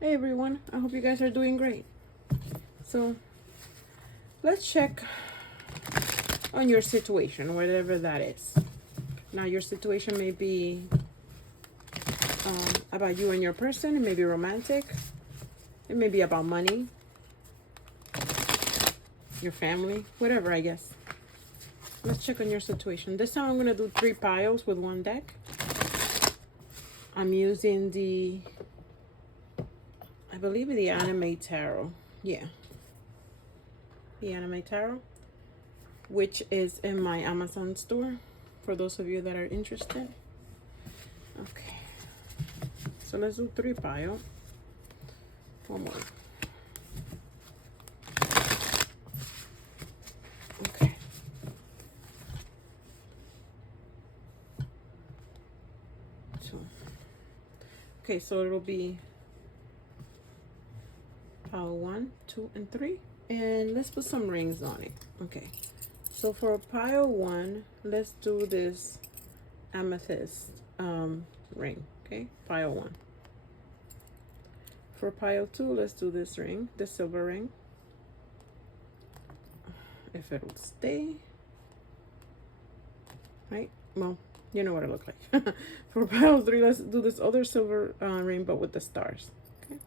Hey everyone, I hope you guys are doing great. So let's check on your situation, whatever that is. Now your situation may be about you and your person. It may be romantic. It may be about money, your family, whatever, I guess. Let's check on your situation. This time I'm going to do 3 piles with 1 deck. I'm using I believe the Anime Tarot. Yeah. The Anime Tarot, which is in my Amazon store for those of you that are interested. Okay. So let's do 3 piles. One more. Okay. So it'll be pile 1, 2, and 3. And let's put some rings on it. Okay. So for pile 1, let's do this amethyst ring. Okay, pile 1. For pile 2, let's do this ring, the silver ring. If it'll stay. Right? Well, you know what it looks like. For pile 3, let's do this other silver ring, but with the stars. Okay.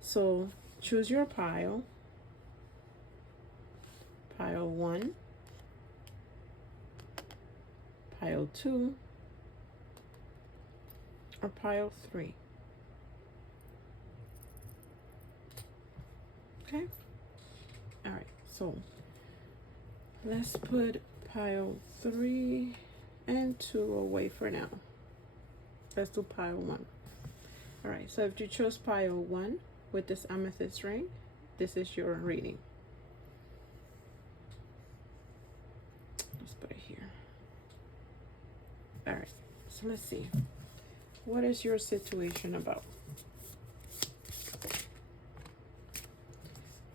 So choose your pile. Pile 1. Pile 2. Or pile 3. Okay. All right. So let's put pile 3 and 2 away for now. Let's do pile 1. All right. So if you chose pile 1 with this amethyst ring, this is your reading. Let's put it here. All right. So let's see. What is your situation about?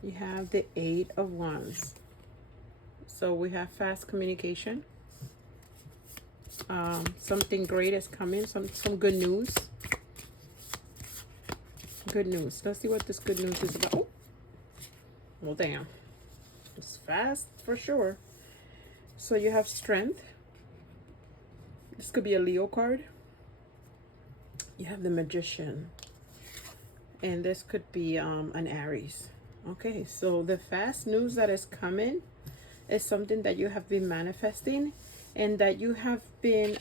You have the 8 of Wands. So we have fast communication. Something great is coming. Some good news. Good news. Let's see what this good news is about. Oh, well, damn. It's fast for sure. So you have strength. This could be a Leo card. You have the Magician. And this could be an Aries. Okay, so the fast news that is coming is something that you have been manifesting and that you have been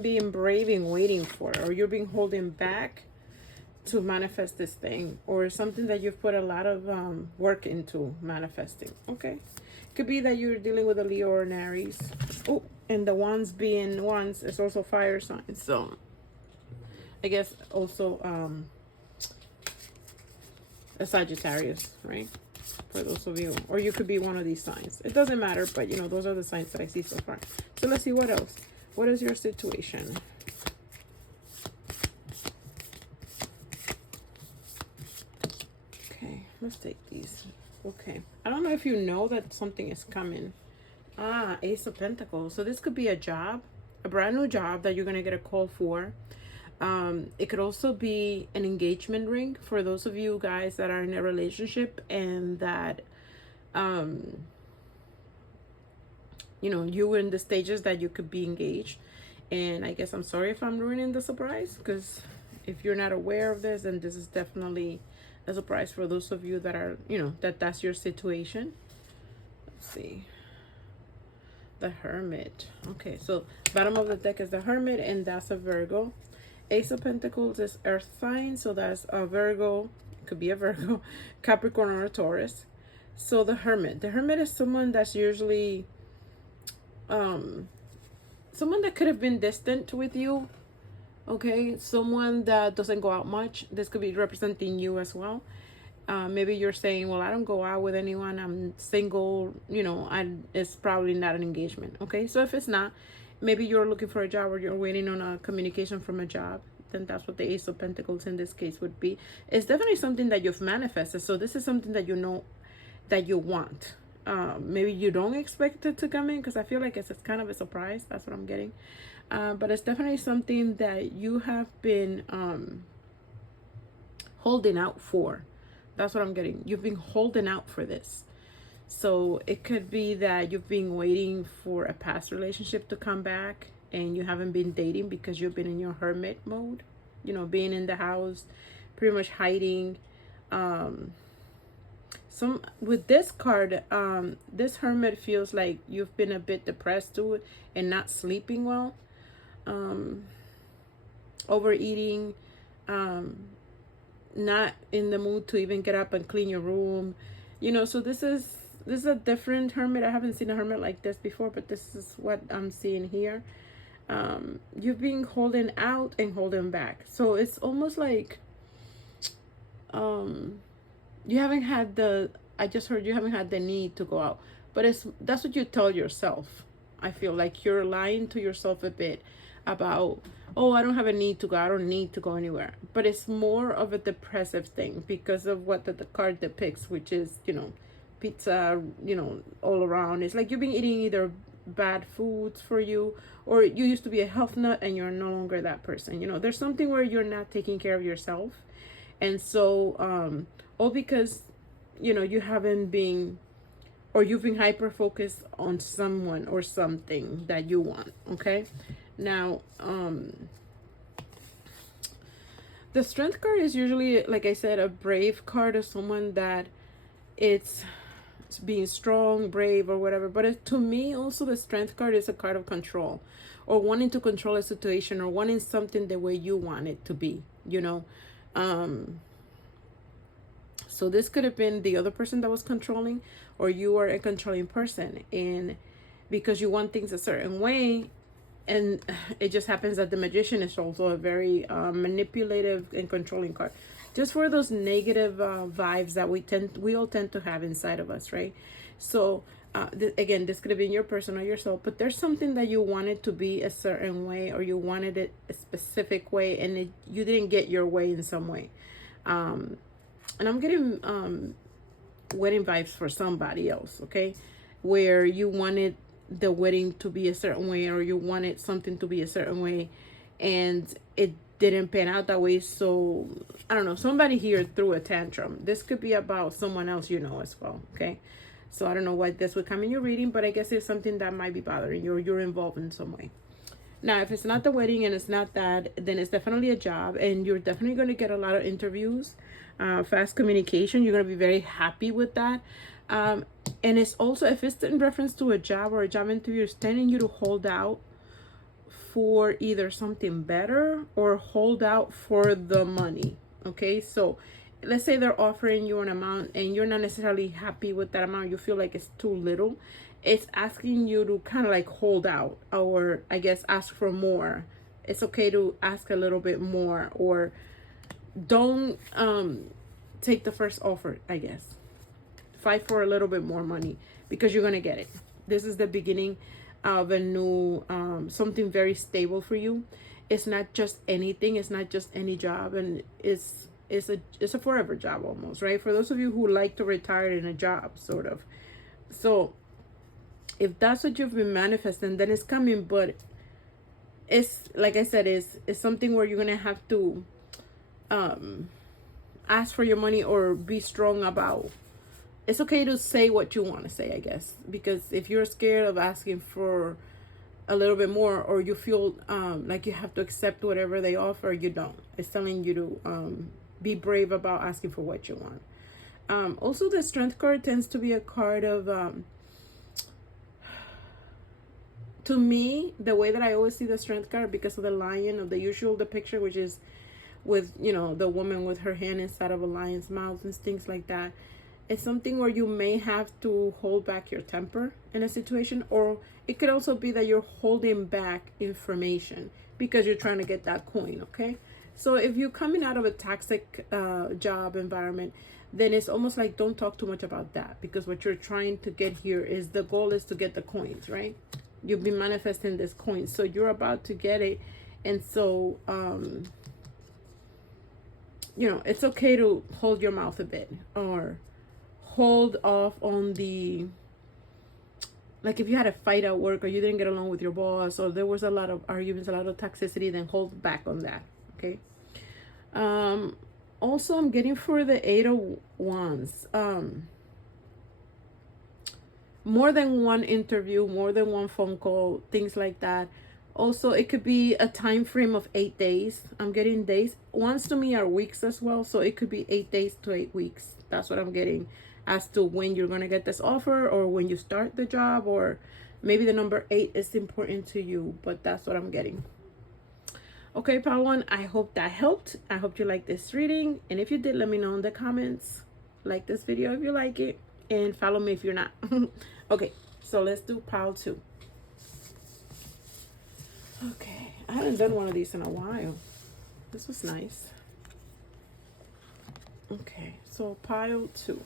being brave and waiting for, or you've been holding back to manifest this thing, or something that you've put a lot of work into manifesting. Okay, could be that you're dealing with a Leo or an Aries. Oh, and the ones being ones is also fire signs, so I guess also a Sagittarius, right? For those of you, or you could be one of these signs. It doesn't matter, but you know, those are the signs that I see so far. So let's see what else. What is your situation? Okay, let's take these. Okay, I don't know if you know that something is coming. Ah, Ace of Pentacles. So this could be a job, a brand new job that you're gonna get a call for. It could also be an engagement ring for those of you guys that are in a relationship and that, you know, you were in the stages that you could be engaged. And I guess I'm sorry if I'm ruining the surprise, because if you're not aware of this, then this is definitely a surprise for those of you that are, you know, that's your situation. Let's see. The Hermit. Okay, so bottom of the deck is the Hermit, and that's a Virgo. Ace of Pentacles is earth sign, so that's a Virgo, could be a Virgo, Capricorn, or a Taurus. So the Hermit is someone that's usually someone that could have been distant with you. Okay, someone that doesn't go out much. This could be representing you as well. Maybe you're saying, well, I don't go out with anyone, I'm single, you know, it's probably not an engagement. Okay, so if it's not, maybe you're looking for a job or you're waiting on a communication from a job, then that's what the Ace of Pentacles in this case would be. It's definitely something that you've manifested. So this is something that you know that you want. maybe you don't expect it to come in, because I feel like it's kind of a surprise. That's what I'm getting. But it's definitely something that you have been holding out for. That's what I'm getting. You've been holding out for this. So it could be that you've been waiting for a past relationship to come back, and you haven't been dating because you've been in your hermit mode, being in the house, pretty much hiding. Some with this card, this hermit feels like you've been a bit depressed too, and not sleeping well, overeating, not in the mood to even get up and clean your room, so this is a different hermit. I haven't seen a hermit like this before, but this is what I'm seeing here. You've been holding out and holding back, so it's almost like you haven't had I just heard you haven't had the need to go out, but that's what you tell yourself. I feel like you're lying to yourself a bit about, oh, I don't have a need to go, I don't need to go anywhere. But it's more of a depressive thing because of what the card depicts, which is, pizza, all around. It's like you've been eating either bad foods for you, or you used to be a health nut and you're no longer that person. There's something where you're not taking care of yourself. And so, all because, you haven't been, or you've been hyper focused on someone or something that you want. Okay. Now, the strength card is usually, like I said, a brave card of someone that it's being strong, brave, or whatever. But to me, also, the strength card is a card of control, or wanting to control a situation, or wanting something the way you want it to be, So this could have been the other person that was controlling, or you are a controlling person, and because you want things a certain way. And it just happens that the Magician is also a very manipulative and controlling card, just for those negative vibes that we all tend to have inside of us, right? So again, this could have been your person or yourself, but there's something that you wanted to be a certain way, or you wanted it a specific way, and you didn't get your way in some way. And I'm getting wedding vibes for somebody else, okay, where you wanted the wedding to be a certain way, or you wanted something to be a certain way, and it didn't pan out that way. So I don't know, somebody here threw a tantrum. This could be about someone else as well, okay? So I don't know why this would come in your reading, but I guess it's something that might be bothering you, or you're involved in some way. Now, if it's not the wedding and it's not that, then it's definitely a job, and you're definitely going to get a lot of interviews, fast communication. You're going to be very happy with that. And it's also, if it's in reference to a job or a job interview, it's telling you to hold out for either something better or hold out for the money. Okay, so let's say they're offering you an amount and you're not necessarily happy with that amount. You feel like it's too little. It's asking you to kind of like hold out, or I guess ask for more. It's okay to ask a little bit more, or don't take the first offer, I guess. Fight for a little bit more money, because you're going to get it. This is the beginning of a new, something very stable for you. It's not just anything. It's not just any job. And it's a forever job almost, right? For those of you who like to retire in a job, sort of. So if that's what you've been manifesting, then it's coming. But it's, like I said, it's something where you're going to have to ask for your money, or be strong about. It's okay to say what you want to say, I guess, because if you're scared of asking for a little bit more, or you feel like you have to accept whatever they offer, you don't. It's telling you to be brave about asking for what you want. Also, the strength card tends to be a card of, to me, the way that I always see the strength card, because of the lion, of the usual depiction, which is with, the woman with her hand inside of a lion's mouth and things like that. It's something where you may have to hold back your temper in a situation, or it could also be that you're holding back information because you're trying to get that coin, okay? So if you're coming out of a toxic job environment, then it's almost like don't talk too much about that, because what you're trying to get here is, the goal is to get the coins, right? You've been manifesting this coin, so you're about to get it. And so, it's okay to hold your mouth a bit, or hold off on the like if you had a fight at work, or you didn't get along with your boss, or there was a lot of arguments, a lot of toxicity, then hold back on that. Okay. Also, I'm getting for the Eight of Wands. More than one interview, more than one phone call, things like that. Also, it could be a time frame of 8 days. I'm getting days. Wands to me are weeks as well, so it could be 8 days to 8 weeks. That's what I'm getting as to when you're gonna get this offer, or when you start the job, or maybe the number 8 is important to you, but that's what I'm getting. Okay, Power One, I hope that helped. I hope you like this reading, and if you did, let me know in the comments. Like this video if you like it, and follow me if you're not. Okay, so let's do pile 2. Okay, I haven't done one of these in a while. This was nice. Okay, so pile 2.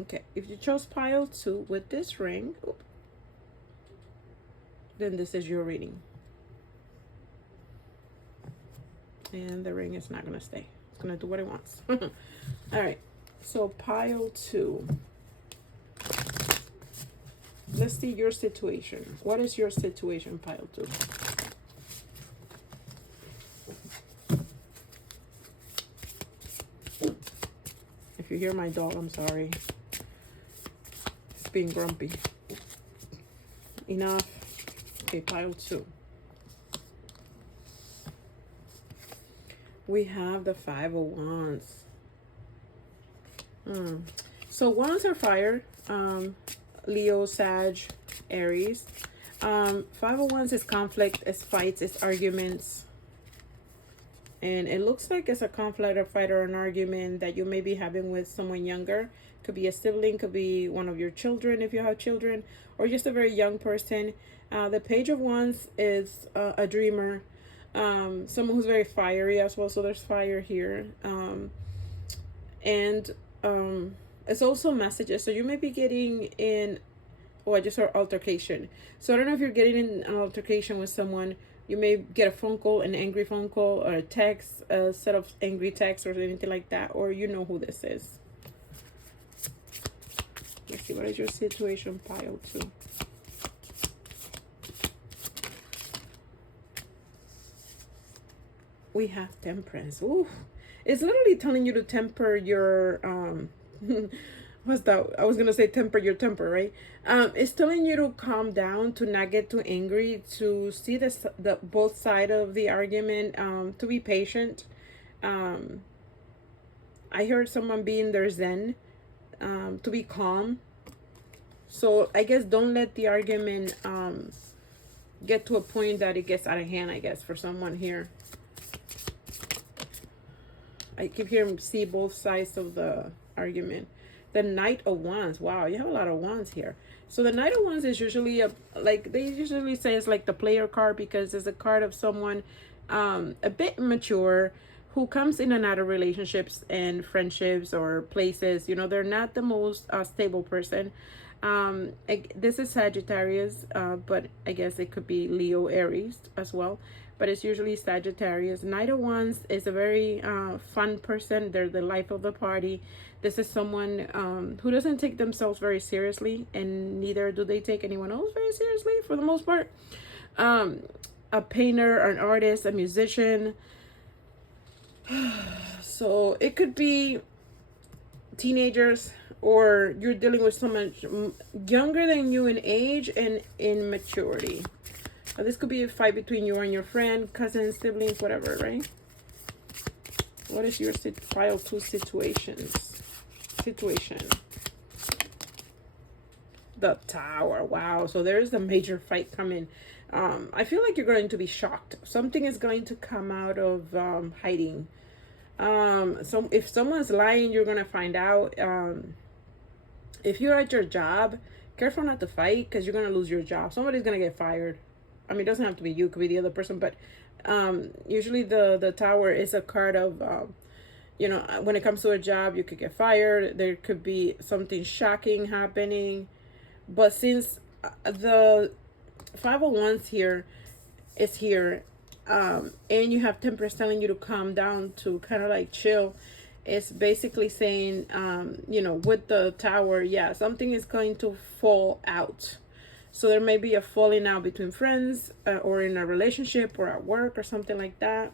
Okay, if you chose pile 2 with this ring, then this is your reading. And the ring is not going to stay. It's going to do what it wants. All right, so pile 2. Let's see your situation. What is your situation, pile 2? If you hear my dog, I'm sorry. It's being grumpy. Enough. Okay, pile 2. We have the Five of Wands. So wands are fire. Leo, Sag, Aries. Five of Wands is conflict, it's fights, it's arguments. And it looks like it's a conflict, or fight, or an argument that you may be having with someone younger. Could be a sibling, could be one of your children if you have children, or just a very young person. The Page of Wands is a dreamer. Someone who's very fiery as well, so there's fire here. It's also messages, so you may be getting in, oh, I just heard altercation. So I don't know if you're getting in an altercation with someone. You may get a phone call, an angry phone call, or a text, a set of angry texts, or anything like that, or you know who this is. Let's see, what is your situation, pile 2? We have Temperance. Ooh, it's literally telling you to temper your what's that? I was gonna say temper your temper, right? It's telling you to calm down, to not get too angry, to see the both side of the argument, to be patient. I heard someone being their zen, to be calm. So I guess don't let the argument get to a point that it gets out of hand, I guess, for someone here. I keep hearing see both sides of the argument. The Knight of Wands. Wow, you have a lot of wands here. So the Knight of Wands is usually like they usually say it's like the player card, because it's a card of someone a bit mature, who comes in and out of relationships and friendships or places. You know, they're not the most stable person. This is Sagittarius, but I guess it could be Leo, Aries as well. But it's usually Sagittarius. Knight of Wands is a very fun person. They're the life of the party. This is someone who doesn't take themselves very seriously, and neither do they take anyone else very seriously for the most part. A painter, an artist, a musician. So it could be teenagers, or you're dealing with someone younger than you in age and in maturity. This could be a fight between you and your friend, cousins, siblings, whatever, right? What is your pile 2 situation? The Tower. Wow. So there is a major fight coming. I feel like you're going to be shocked. Something is going to come out of hiding. So if someone's lying, you're going to find out. If you're at your job, careful not to fight, because you're going to lose your job. Somebody's going to get fired. I mean, it doesn't have to be you, it could be the other person, but usually the Tower is a card of, you know, when it comes to a job, you could get fired. There could be something shocking happening. But since the Five of Wands here is here, and you have Temperance telling you to calm down, to kind of like chill, it's basically saying, you know, with the Tower, yeah, something is going to fall out. So there may be a falling out between friends, or in a relationship or at work or something like that.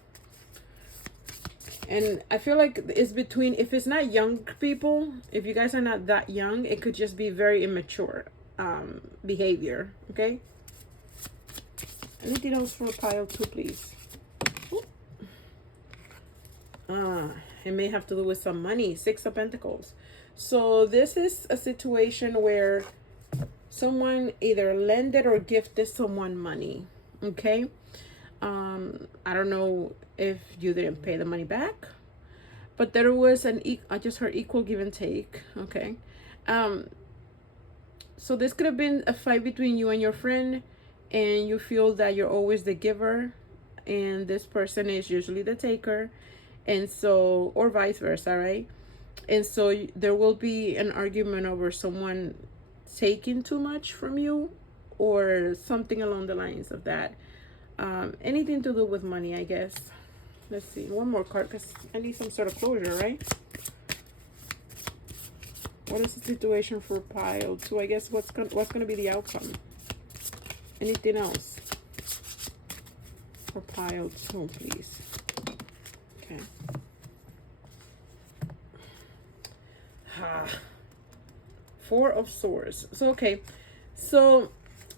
And I feel like it's between, if it's not young people, if you guys are not that young, it could just be very immature behavior. Okay. Anything else for pile 2, please? It may have to do with some money. 6 of Pentacles. So this is a situation where someone either lended or gifted someone money. Okay. I don't know if you didn't pay the money back, but there was I just heard equal give and take. Okay. So this could have been a fight between you and your friend, and you feel that you're always the giver and this person is usually the taker, and so, or vice versa, right? And so there will be an argument over someone taking too much from you or something along the lines of that. Anything to do with money, I guess. Let's see, one more card because I need some sort of closure, right? What is the situation for pile 2? I guess what's gonna be the outcome? Anything else for pile 2, please? Okay. 4 of Swords. So okay, so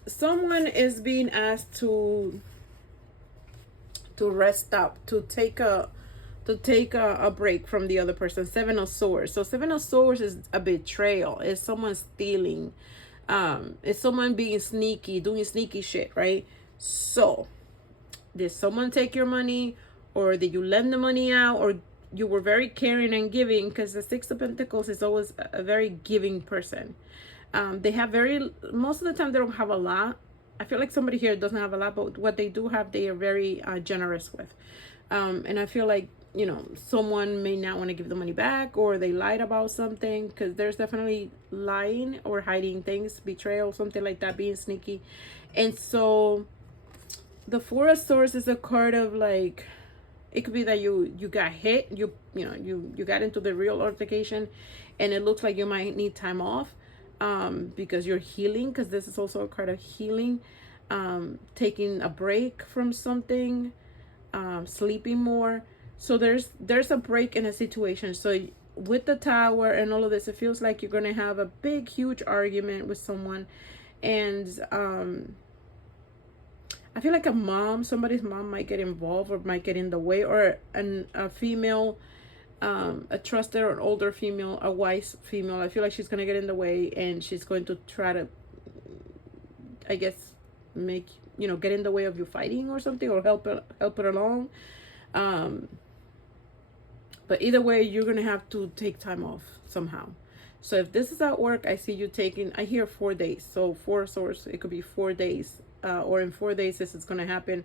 someone is being asked to rest up, to take a break from the other person. 7 of Swords. So 7 of Swords is a betrayal. It's someone stealing. It's someone being sneaky, doing sneaky shit, right? So did someone take your money, or did you lend the money out, or you were very caring and giving? Because the 6 of Pentacles is always a very giving person. They have most of the time they don't have a lot. I feel like somebody here doesn't have a lot, but what they do have, they are very generous with. And I feel like, you know, someone may not want to give the money back, or they lied about something, because there's definitely lying or hiding things, betrayal, something like that, being sneaky. And so the 4 of Swords is a card of like, it could be that you got hit, you got into the real altercation, and it looks like you might need time off because you're healing, because this is also a card of healing, taking a break from something, sleeping more. So there's a break in a situation. So with the Tower and all of this, it feels like you're going to have a big, huge argument with someone. And I feel like somebody's mom might get involved or might get in the way, or a female, a trusted or an older female, a wise female. I feel like she's going to get in the way, and she's going to try to, I guess, get in the way of you fighting or something, or help it along. But either way, you're going to have to take time off somehow. So if this is at work, I see you taking, I hear 4 days. So 4 Swords, it could be 4 days. Or in 4 days this is going to happen,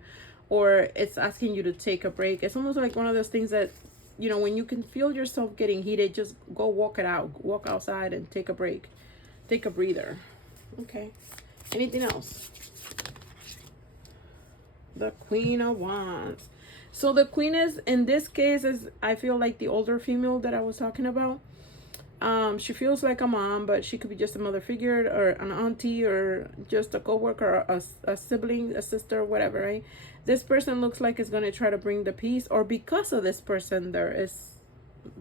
or it's asking you to take a break. It's almost like one of those things that, you know, when you can feel yourself getting heated, just go walk outside and take a break, take a breather. Okay, anything else? The Queen of Wands. So the Queen is, in this case, is, I feel like the older female that I was talking about. She feels like a mom, but she could be just a mother figure, or an auntie, or just a co-worker, or a sibling, a sister, whatever, right? This person looks like it's going to try to bring the peace, or because of this person, there is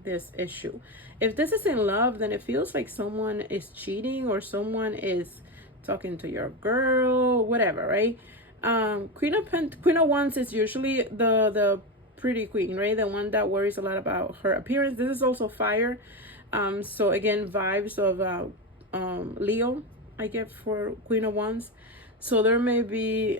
this issue. If this is in love, then it feels like someone is cheating, or someone is talking to your girl, whatever, right? Queen of Wands is usually the pretty queen, right? The one that worries a lot about her appearance. This is also fire. So again, vibes of Leo, I get for Queen of Wands. So there may be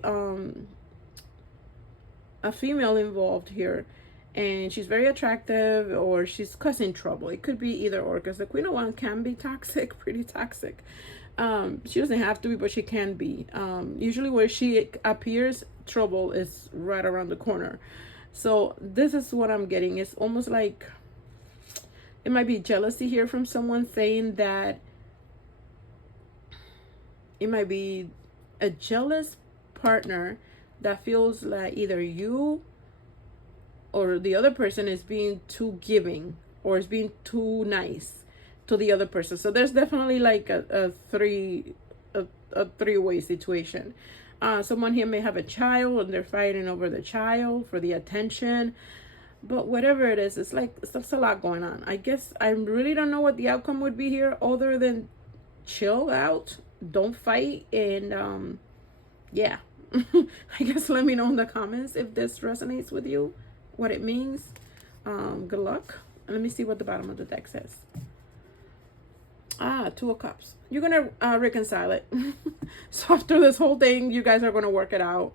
a female involved here, and she's very attractive, or she's causing trouble. It could be either or, because the Queen of Wands can be toxic, pretty toxic. She doesn't have to be, but she can be. Usually where she appears, trouble is right around the corner. So this is what I'm getting. It's almost like it might be jealousy here from someone, saying that it might be a jealous partner that feels like either you or the other person is being too giving, or is being too nice to the other person. So there's definitely like a a three-way situation. Someone here may have a child and they're fighting over the child for the attention. But whatever it is, it's like, it's a lot going on. I guess I really don't know what the outcome would be here other than chill out, don't fight, and yeah. I guess let me know in the comments if this resonates with you, what it means. Good luck. Let me see what the bottom of the deck says. Two of Cups. You're gonna reconcile it. So after this whole thing, you guys are gonna work it out.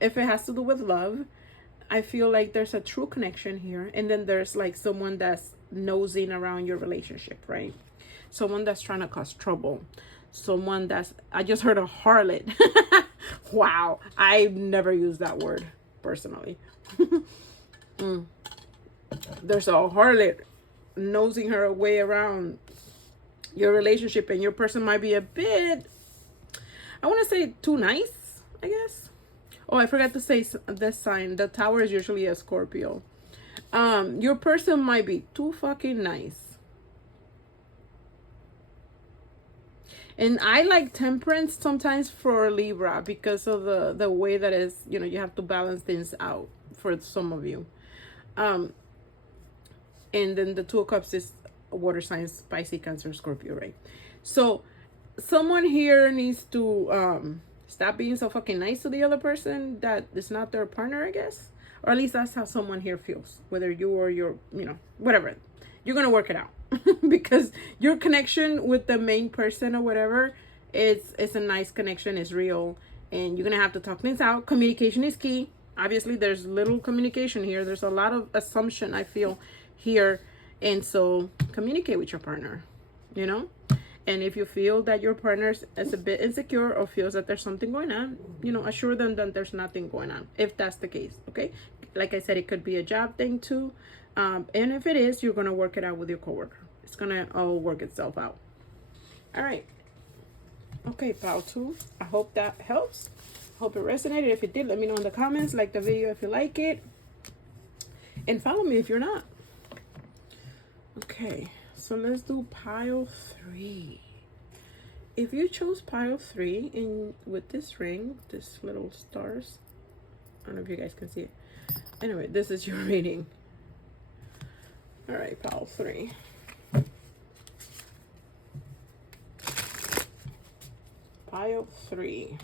If it has to do with love, I feel like there's a true connection here, and then there's like someone that's nosing around your relationship, right? Someone that's trying to cause trouble. Someone that's, I just heard a harlot. Wow, I've never used that word personally. There's a harlot nosing her way around your relationship, and your person might be a bit, I want to say, too nice, I guess. Oh, I forgot to say this sign. The Tower is usually a Scorpio. Your person might be too fucking nice. And I like Temperance sometimes for Libra because of the way that is, you know, you have to balance things out for some of you. And then the Two of Cups is water signs, Pisces, Cancer, Scorpio, right? So someone here needs to stop being so fucking nice to the other person that is not their partner, I guess. Or at least that's how someone here feels. Whether you or your, you know, whatever. You're going to work it out. Because your connection with the main person or whatever, it's a nice connection, it's real, and you're gonna have to talk things out. Communication is key. Obviously there's little communication here, there's a lot of assumption, I feel, here. And so communicate with your partner, you know. And if you feel that your partner is a bit insecure or feels that there's something going on, you know, assure them that there's nothing going on, if that's the case. Okay, like I said, it could be a job thing too. And if it is, you're going to work it out with your coworker. It's going to all work itself out. All right. Okay, pile 2. I hope that helps. Hope it resonated. If it did, let me know in the comments. Like the video if you like it. And follow me if you're not. Okay, so let's do pile 3. If you chose pile 3 in with this ring, this little stars, I don't know if you guys can see it. Anyway, this is your reading. All right, pile 3. Pile 3.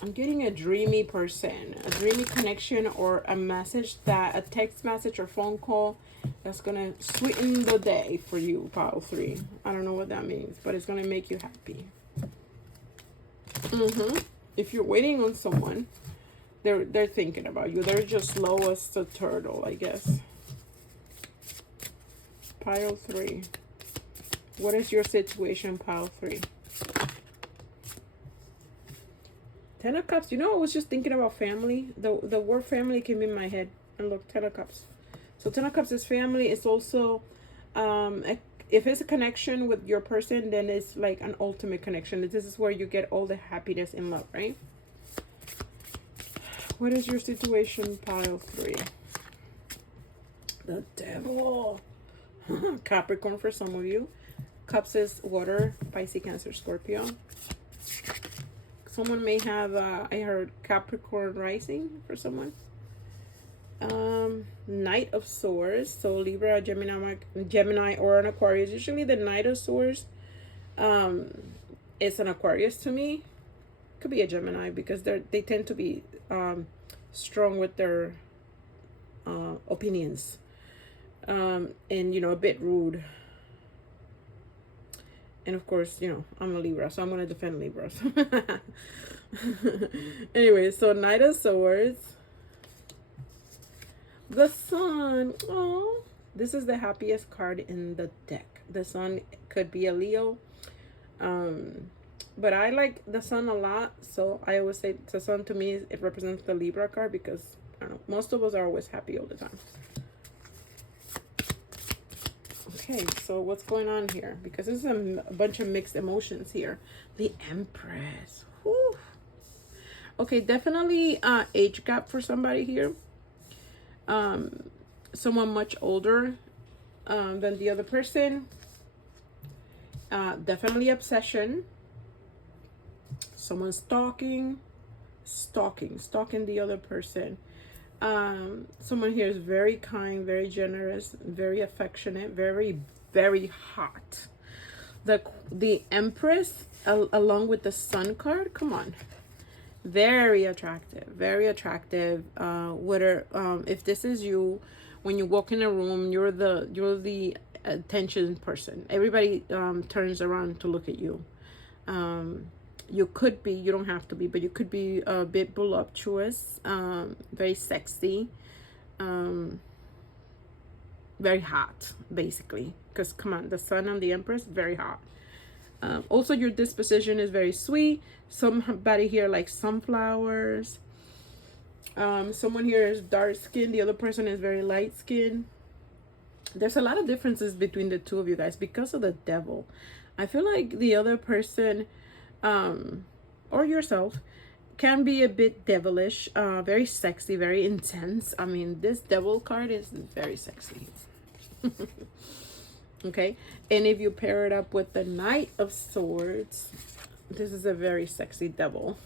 I'm getting a dreamy person, a dreamy connection, or a message that, a text message or phone call that's gonna sweeten the day for you, pile 3. I don't know what that means, but it's gonna make you happy. If you're waiting on someone, they're thinking about you. They're just slow as a turtle, I guess. Pile 3. What is your situation, pile 3? 10 of Cups. You know, I was just thinking about family. The word family came in my head. And look, 10 of Cups. So 10 of Cups is family. It's also, if it's a connection with your person, then it's like an ultimate connection. This is where you get all the happiness in love, right? What is your situation, pile 3? The Devil. Capricorn for some of you. Cups is water, Pisces, Cancer, Scorpio. Someone may have, I heard Capricorn rising for someone. Knight of Swords. So Libra, Gemini, or an Aquarius. Usually the Knight of Swords is an Aquarius to me. Could be a Gemini because they tend to be strong with their opinions. And, you know, a bit rude. And of course, you know, I'm a Libra, so I'm going to defend Libras. Anyway, so Knight of Swords. The Sun. Oh, this is the happiest card in the deck. The Sun could be a Leo. But I like the Sun a lot. So I always say the Sun to me, it represents the Libra card because, I don't know, most of us are always happy all the time. Okay, so what's going on here? Because this is a bunch of mixed emotions here. The Empress. Whew. Okay, definitely age gap for somebody here. Someone much older than the other person. Definitely obsession. Someone stalking the other person. Someone here is very kind, very generous, very affectionate, very, very hot. The Empress, along with the Sun card, come on, very attractive, very attractive. Whether if this is you, when you walk in a room, you're the attention person. Everybody turns around to look at you. You could be, you don't have to be, but you could be a bit voluptuous, very sexy, very hot, basically. Because come on, the Sun and the Empress, very hot. Also, your disposition is very sweet. Somebody here likes sunflowers. Someone here is dark skinned. The other person is very light skinned. There's a lot of differences between the two of you guys because of the Devil. I feel like the other person, or yourself, can be a bit devilish, very sexy, very intense. I mean, this Devil card is very sexy. Okay, and if you pair it up with the Knight of Swords, this is a very sexy Devil.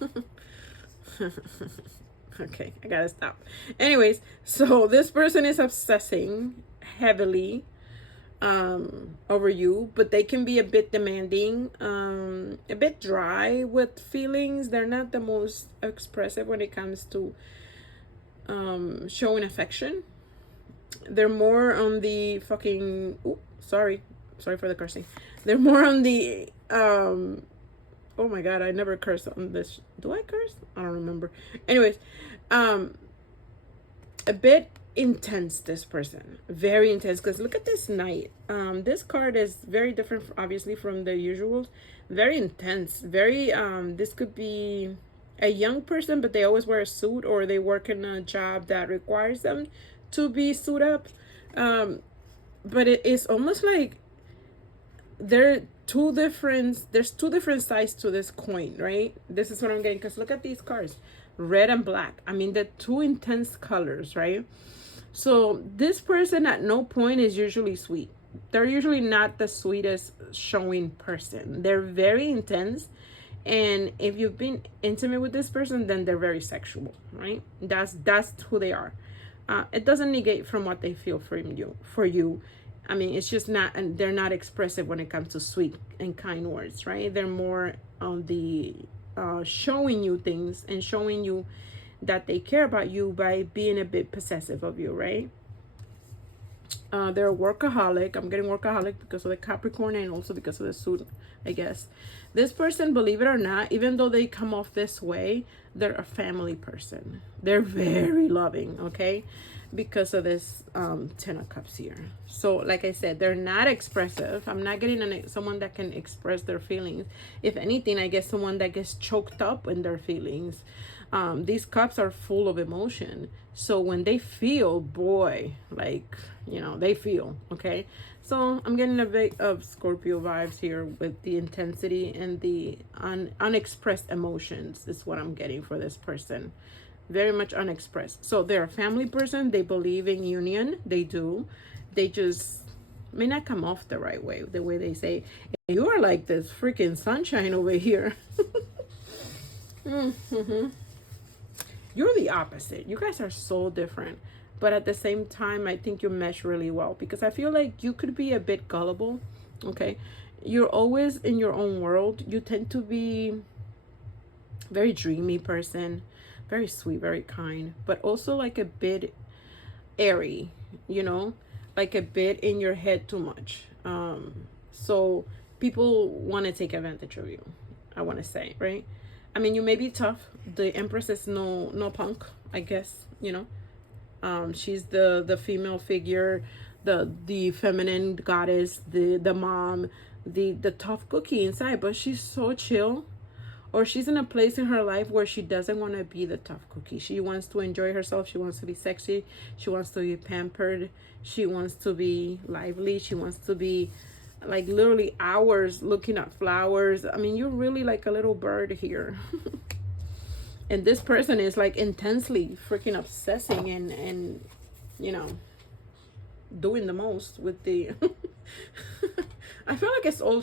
Okay, I gotta stop. Anyways, so this person is obsessing heavily over you, but they can be a bit demanding, a bit dry with feelings. They're not the most expressive when it comes to showing affection. They're more on the fucking sorry for the cursing. They're more on the oh my god, I never curse on this. Do I curse? I don't remember. Anyways, a bit intense, this person, very intense, because look at this Knight. This card is very different, obviously, from the usuals. Very intense, very this could be a young person, but they always wear a suit, or they work in a job that requires them to be suit up. But it is almost like there's two different sides to this coin, right? This is what I'm getting, because look at these cards, red and black. I mean, the two intense colors, right? So this person at no point is usually sweet. They're usually not the sweetest showing person. They're very intense, and if you've been intimate with this person, then they're very sexual, right? That's who they are. It doesn't negate from what they feel from you. I mean, it's just not, and they're not expressive when it comes to sweet and kind words, right? They're more on the showing you things and showing you that they care about you by being a bit possessive of you, right? They're a workaholic. I'm getting workaholic because of the Capricorn and also because of the suit, I guess. This person, believe it or not, even though they come off this way, they're a family person. They're very loving, okay? Because of this 10 of Cups here. So like I said, they're not expressive. I'm not getting someone that can express their feelings. If anything, I guess someone that gets choked up in their feelings. These cups are full of emotion. So when they feel, boy, like, you know, they feel, okay? So I'm getting a bit of Scorpio vibes here with the intensity and the unexpressed emotions is what I'm getting for this person. Very much unexpressed. So they're a family person. They believe in union. They do. They just may not come off the right way. The way they say, hey, you are like this freaking sunshine over here. Mm-hmm. You're the opposite. You guys are so different. But at the same time, I think you mesh really well. Because I feel like you could be a bit gullible. Okay? You're always in your own world. You tend to be very dreamy person. Very sweet, very kind, but also like a bit airy, you know, like a bit in your head too much. So people want to take advantage of you, I want to say, right? I mean, you may be tough. The Empress is no punk, I guess, you know. She's the female figure, the feminine goddess, the mom, the tough cookie inside, but she's so chill. Or she's in a place in her life where she doesn't want to be the tough cookie. She wants to enjoy herself. She wants to be sexy. She wants to be pampered. She wants to be lively. She wants to be like literally hours looking at flowers. I mean, you're really like a little bird here. And this person is like intensely freaking obsessing and you know, doing the most with the... I feel like it's all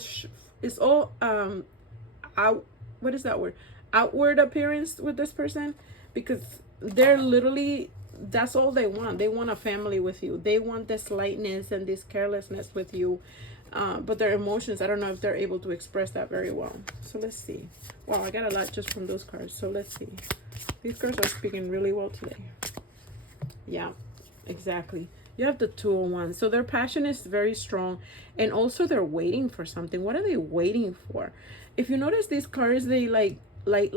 it's all out, what is that word, outward appearance with this person, because they're literally, that's all they want. They want a family with you. They want this lightness and this carelessness with you. But their emotions, I don't know if they're able to express that very well. So let's see. Wow, I got a lot just from those cards. So let's see. These cards are speaking really well today. Yeah, exactly. You have the Two of Wands. So their passion is very strong. And also they're waiting for something. What are they waiting for? If you notice these cards, they like light,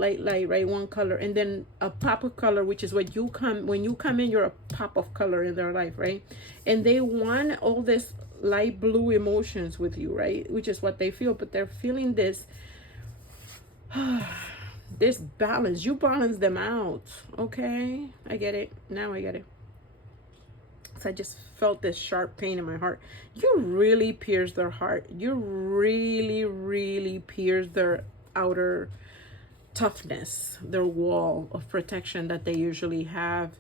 right? One color. And then a pop of color, which is what you come, when you come in, you're a pop of color in their life, right? And they want all this light blue emotions with you, right? Which is what they feel. But they're feeling this this balance. You balance them out. Okay, I get it. Now I get it. So I just felt this sharp pain in my heart. You really pierce their heart. You really pierce their outer toughness, their wall of protection that they usually have.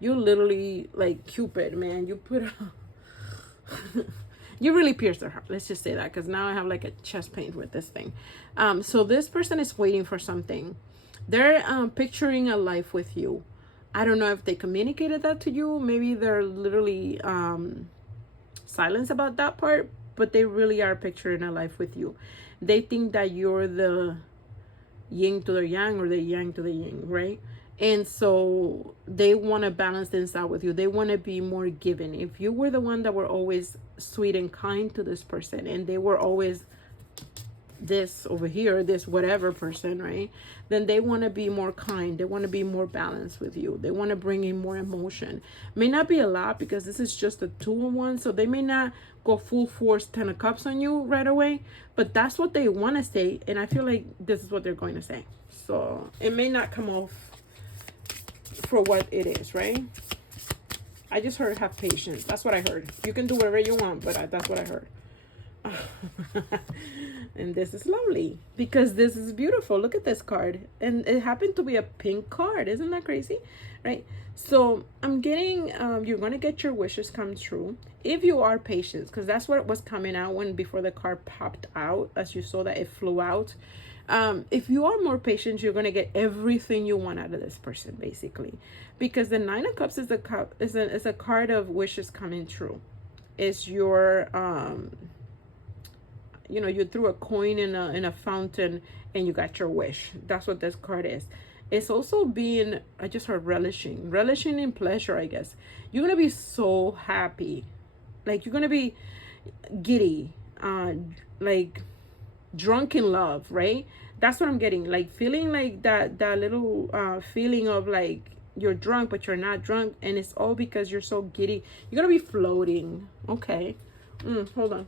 You literally, like Cupid, man, you put you really pierce their heart. Let's just say that, because now I have like a chest pain with this thing. So this person is waiting for something. They're picturing a life with you. I don't know if they communicated that to you. Maybe they're literally silent about that part, but they really are picturing a life with you. They think that you're the yin to the yang, or the yang to the yin, right? And so they want to balance things out with you. They want to be more giving. If you were the one that were always sweet and kind to this person, and they were always this over here, this whatever person, right? Then they want to be more kind. They want to be more balanced with you. They want to bring in more emotion. May not be a lot, because this is just a 2 of Wands. So they may not go full force 10 of Cups on you right away, but that's what they want to say. And I feel like this is what they're going to say. So it may not come off for what it is, right? I just heard have patience. That's what I heard. You can do whatever you want, but that's what I heard. And this is lovely, because this is beautiful. Look at this card, and it happened to be a pink card. Isn't that crazy, right? So I'm getting you're going to get your wishes come true if you are patient, because that's what was coming out when before the card popped out, as you saw that it flew out. If you are more patient, you're going to get everything you want out of this person, basically, because the 9 of Cups is a card of wishes coming true. It's your you know, you threw a coin in a fountain and you got your wish. That's what this card is. It's also being, I just heard relishing in pleasure, I guess. You're gonna be so happy, like you're gonna be giddy, like drunk in love, right? That's what I'm getting, like feeling like that little feeling of like you're drunk but you're not drunk, and it's all because you're so giddy. You're gonna be floating. Okay. Hold on.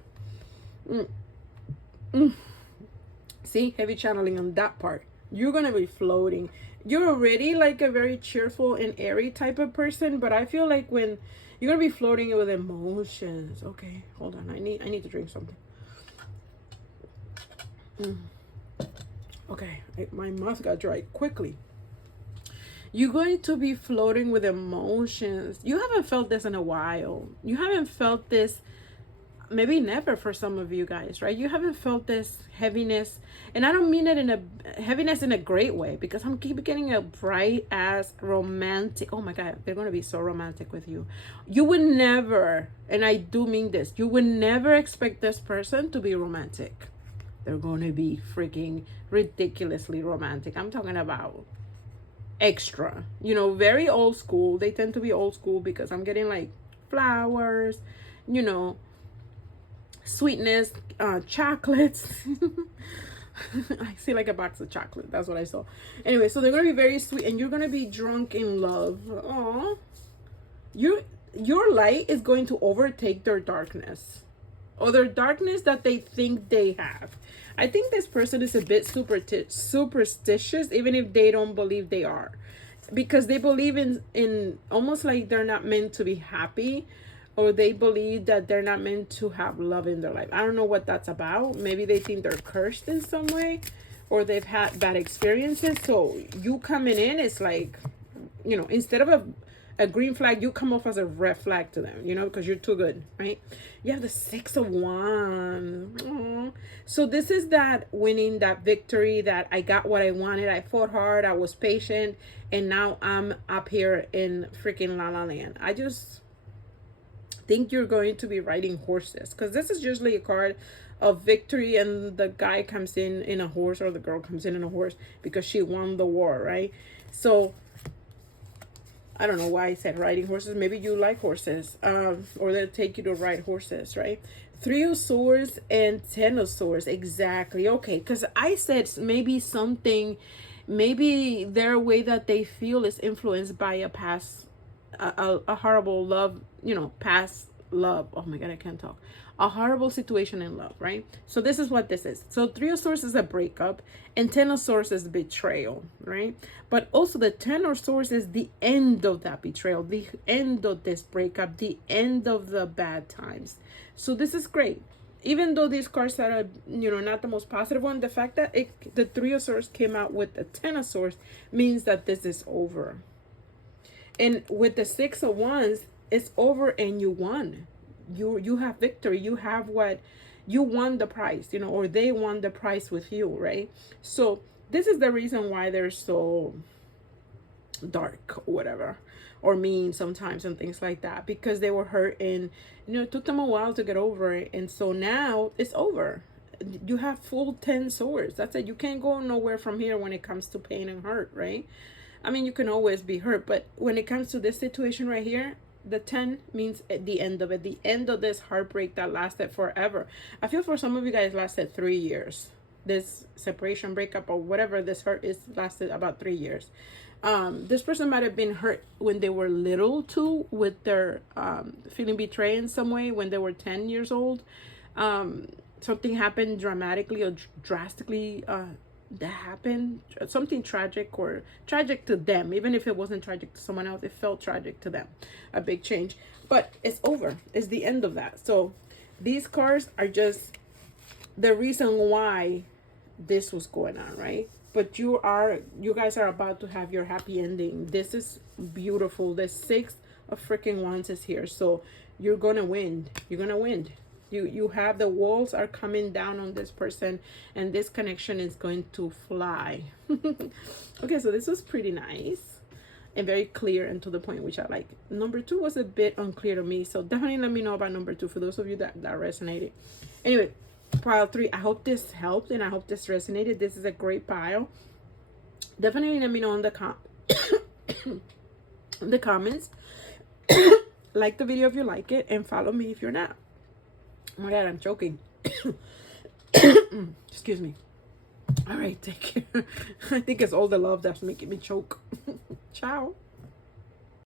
See, heavy channeling on that part. You're gonna be floating. You're already like a very cheerful and airy type of person, but I feel like when you're gonna be floating with emotions. Okay, hold on. I need to drink something. Okay, my mouth got dry quickly. You're going to be floating with emotions. You haven't felt this in a while. You haven't felt this, maybe never, for some of you guys, right? You haven't felt this heaviness, and I don't mean it in a heaviness in a great way, because I'm keep getting a bright ass romantic. Oh my God, they're gonna be so romantic with you. You would never, and I do mean this, you would never expect this person to be romantic. They're gonna be freaking ridiculously romantic. I'm talking about extra, you know, very old school. They tend to be old school, because I'm getting like flowers, you know, sweetness, chocolates. I see like a box of chocolate. That's what I saw. Anyway, so they're gonna be very sweet, and you're gonna be drunk in love. Aww. Your light is going to overtake their darkness, or their darkness that they think they have. I think this person is a bit superstitious, even if they don't believe they are, because they believe in almost like they're not meant to be happy, or they believe that they're not meant to have love in their life. I don't know what that's about. Maybe they think they're cursed in some way, or they've had bad experiences. So you coming in, it's like, you know, instead of a green flag, you come off as a red flag to them, you know, because you're too good, right? You have the Six of Wands. Aww. So this is that winning, that victory, that I got what I wanted. I fought hard. I was patient. And now I'm up here in freaking La La Land. I just think you're going to be riding horses, because this is usually a card of victory, and the guy comes in a horse, or the girl comes in a horse because she won the war, right? So I don't know why I said riding horses. Maybe you like horses, or they'll take you to ride horses, right? Three of Swords and Ten of Swords. Exactly. Okay, because I said maybe something, maybe their way that they feel is influenced by a past, a horrible love, you know, past love. Oh my God, I can't talk. A horrible situation in love, right? So this is what this is. So Three of Swords is a breakup, and Ten of Swords is betrayal, right? But also the Ten of Swords is the end of that betrayal, the end of this breakup, the end of the bad times. So this is great. Even though these cards are, you know, not the most positive one, the fact that the Three of Swords came out with the Ten of Swords means that this is over. And with the Six of Wands, it's over and you won. You have victory. You have what you won, the prize, you know, or they won the prize with you, right? So this is the reason why they're so dark or whatever, or mean sometimes and things like that, because they were hurt, and you know, it took them a while to get over it, and so now it's over. You have full 10 swords. That's it. You can't go nowhere from here when it comes to pain and hurt, right? I mean, you can always be hurt, but when it comes to this situation right here, the 10 means at the end of it, the end of this heartbreak that lasted forever. I feel for some of you guys lasted 3 years. This separation, breakup, or whatever this hurt is, lasted about 3 years. This person might have been hurt when they were little too, with their feeling betrayed in some way when they were 10 years old. Something happened dramatically or drastically that happened, something tragic, or tragic to them. Even if it wasn't tragic to someone else, it felt tragic to them. A big change, but it's over. It's the end of that. So these cards are just the reason why this was going on, right? But you guys are about to have your happy ending. This is beautiful. The Six of freaking Wands is here, so you're gonna win. You're gonna win. You have the walls are coming down on this person, and this connection is going to fly. Okay, so this was pretty nice and very clear and to the point, which I like. Number 2 was a bit unclear to me, so definitely let me know about number 2 for those of you that resonated. Anyway, pile 3, I hope this helped and I hope this resonated. This is a great pile. Definitely let me know in the in the comments. Like the video if you like it, and follow me if you're not. Oh my God, I'm choking. Excuse me. All right, take care. I think it's all the love that's making me choke. Ciao.